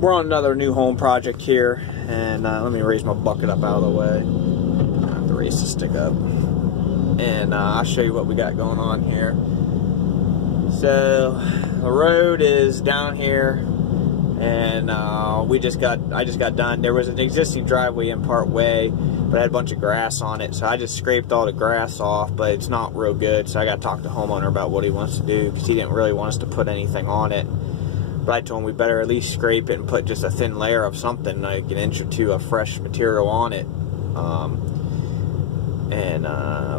we're on another new home project here, and let me raise my bucket up out of the way. I have to raise the stick up, and I'll show you what we got going on here. So the road is down here, and I just got done. There was an existing driveway in part way, but I had a bunch of grass on it, so I just scraped all the grass off, but it's not real good, so I got to talk to the homeowner about what he wants to do, because he didn't really want us to put anything on it. But I told him we better at least scrape it and put just a thin layer of something, like an inch or two of fresh material on it.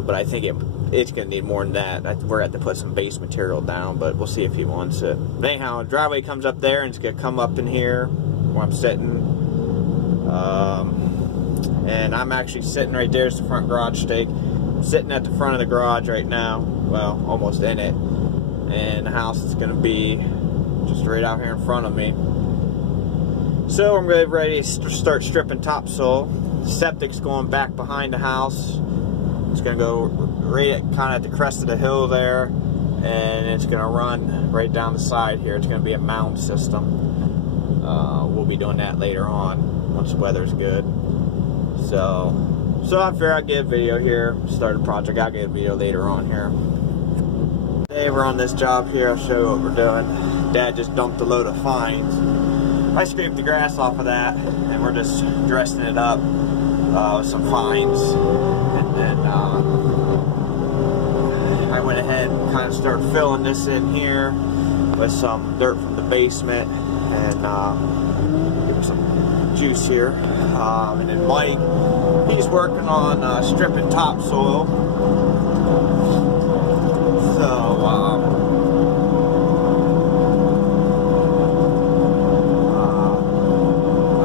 But I think it's going to need more than that. We're going to have to put some base material down, but we'll see if he wants it. But anyhow, the driveway comes up there, and it's going to come up in here where I'm sitting. And I'm actually sitting right there. It's the front garage stake. I'm sitting at the front of the garage right now. Well, almost in it. And the house is going to be just right out here in front of me. So I'm ready to start stripping topsoil. The septic's going back behind the house. It's going to go right kind of at the crest of the hill there, and it's going to run right down the side here. It's going to be a mound system. We'll be doing that later on once the weather's good. So I figure I'll get a video here, start a project. I'll get a video later on here. Today we're on this job here. I'll show you what we're doing. Dad just dumped a load of fines. I scraped the grass off of that, and we're just dressing it up with some fines. And then I went ahead and kind of started filling this in here with some dirt from the basement, and give it some juice here. And then Mike, he's working on stripping topsoil. So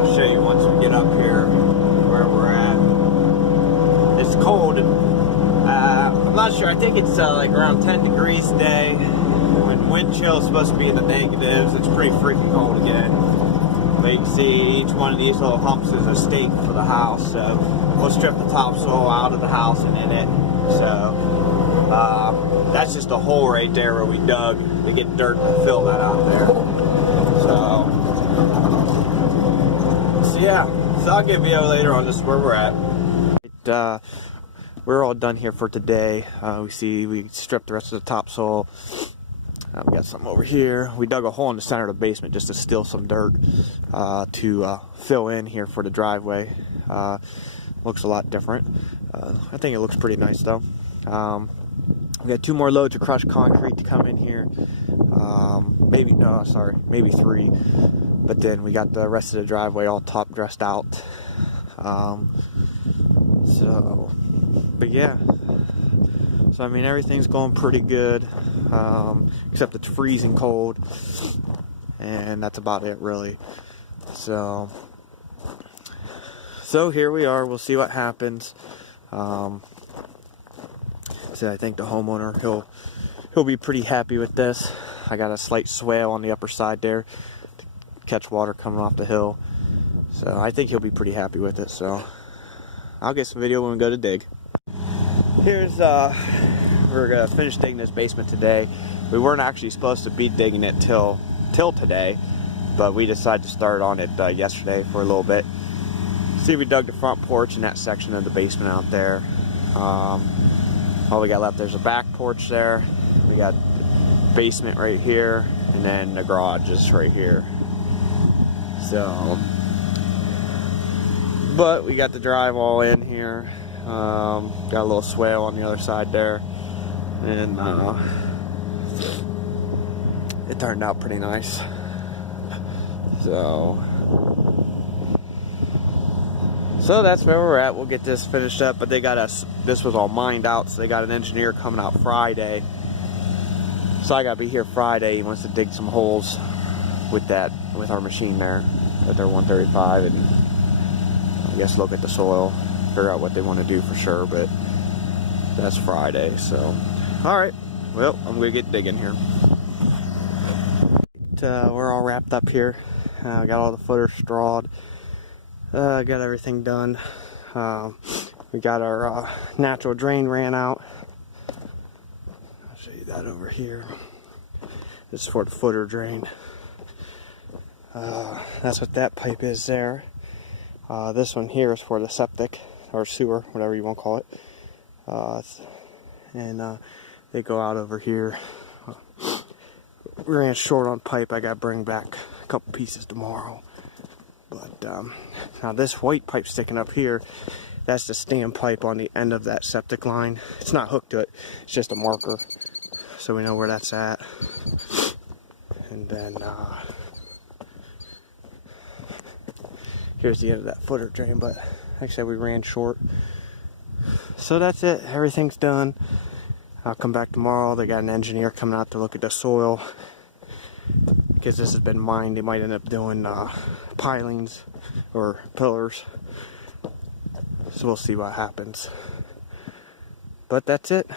I'll show you once we get up here where we're at. It's cold. I'm not sure. I think it's like around 10 degrees today. When wind chill is supposed to be in the negatives, it's pretty freaking cold again. But you can see each one of these little humps is a stake for the house. So we'll strip the topsoil out of the house and in it. So that's just a hole right there where we dug to get dirt to fill that out there. So yeah, so I'll give you a video later on just where we're at. We're all done here for today. We stripped the rest of the topsoil. We got something over here. We dug a hole in the center of the basement just to steal some dirt to fill in here for the driveway. Looks a lot different. I think it looks pretty nice though. We got 2 more loads of crushed concrete to come in here. Maybe 3. But then we got the rest of the driveway all top dressed out. But yeah. So I mean, everything's going pretty good, except it's freezing cold, and that's about it really. So here we are. We'll see what happens. So I think the homeowner, he'll be pretty happy with this. I got a slight swale on the upper side there to catch water coming off the hill. So I think he'll be pretty happy with it. So I'll get some video when we go to dig. Here's we're gonna finish digging this basement today. We weren't actually supposed to be digging it till today, but we decided to start on it yesterday for a little bit. See, we dug the front porch and that section of the basement out there. All we got left, there's a back porch there. We got the basement right here, and then the garage is right here. So, but we got the drywall in here. Got a little swale on the other side there, and it turned out pretty nice. So that's where we're at. We'll get this finished up, but they got us, this was all mined out, so they got an engineer coming out Friday. So I gotta be here Friday. He wants to dig some holes with our machine there at their 135, and I guess look at the soil, figure out what they want to do for sure, but that's Friday. So alright, well, I'm gonna get digging here. We're all wrapped up here. Got all the footers strawed, got everything done. We got our natural drain ran out. I'll show you that over here. This is for the footer drain. That's what that pipe is there. This one here is for the septic, or sewer, whatever you want to call it. They go out over here. We ran short on pipe. I got to bring back a couple pieces tomorrow. But now this white pipe sticking up here, that's the stand pipe on the end of that septic line. It's not hooked to it. It's just a marker, so we know where that's at. And then here's the end of that footer drain, but like I said, we ran short. So that's it. Everything's done. I'll come back tomorrow. They got an engineer coming out to look at the soil. Because this has been mined, they might end up doing pilings or pillars. So we'll see what happens. But that's it.